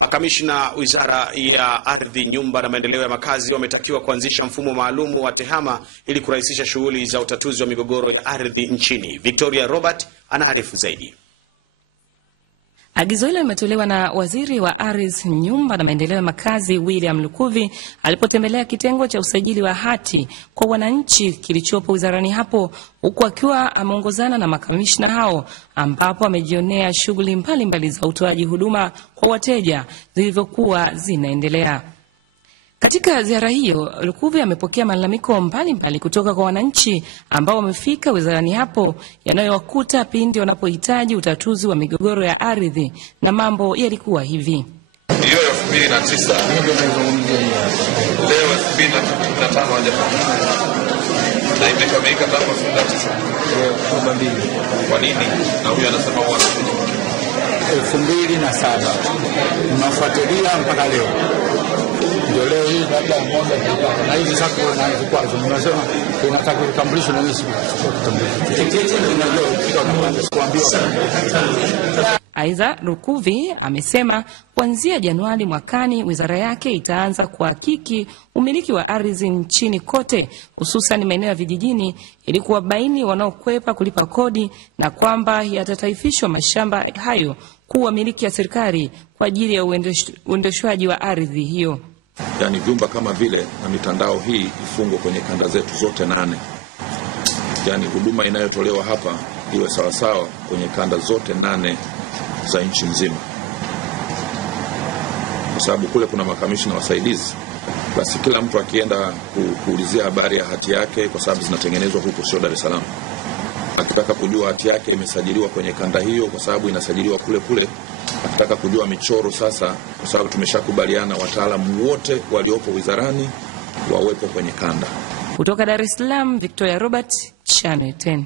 Makamishna Wizara ya Ardhi, Nyumba na Maendeleo ya Makazi wametakiwa kuanzisha mfumo maalumu wa tehama ili kurahisisha shughuli za utatuzi wa migogoro ya ardhi nchini. Victoria Robert anaarifu zaidi. Agizo hilo limetolewa na Waziri wa Ardhi, Nyumba na Maendeleo ya Makazi William Lukuvi alipotembelea kitengo cha usajili wa hati kwa wananchi kilichopo wizarani hapo, huku akiwa ameongozana na makamishna hao, ambapo amejionea shughuli mbalimbali za utoaji huduma kwa wateja zilivyokuwa zinaendelea. Katika ziara hiyo, Lukuvi amepokea malalamiko mbalimbali kutoka kwa wananchi ambao wamefika wizarani hapo yanayowakuta pindi wanapohitaji utatuzi wa migogoro ya ardhi, na mambo yalikuwa hivi. Hiyo 2009 leo 2015 hajafanya. Na imekamilika tangu 2009. Kwa nini? Na huyu anasema 2007. Tunafuatilia mpaka leo. Ndio leo hii baada ya muda na hivi sasa kwa tunasema tunataka kutambulisha na sisi Aidha, Lukuvi amesema kuanzia Januari mwakani wizara yake itaanza kuhakiki umiliki wa ardhi nchini kote, hususan maeneo ya vijijini, ili kuwabaini wanaokwepa kulipa kodi, na kwamba yatataifishwa mashamba hayo kuwa miliki ya serikali kwa ajili ya uendeshwaji wa ardhi hiyo. Yani vyumba kama vile na mitandao hii ifungwe kwenye kanda zetu zote 8. Yani huduma inayotolewa hapa iwe sawasawa kwenye kanda zote 8 za nchi nzima. Kwa sababu kule kuna makamishna wasaidizi, basi kila mtu akienda kuulizia habari ya hati yake, kwa sababu zinatengenezwa huko sio Dar es Salaam, akitaka kujua hati yake imesajiliwa kwenye kanda hiyo kwa sababu inasajiliwa kule, akitaka kujua michoro sasa, kwa sababu tumeshakubaliana wataalamu wote waliopo wizarani wawepo kwenye kanda. Kutoka Dar es Salaam, Victoria Robert, Channel 10.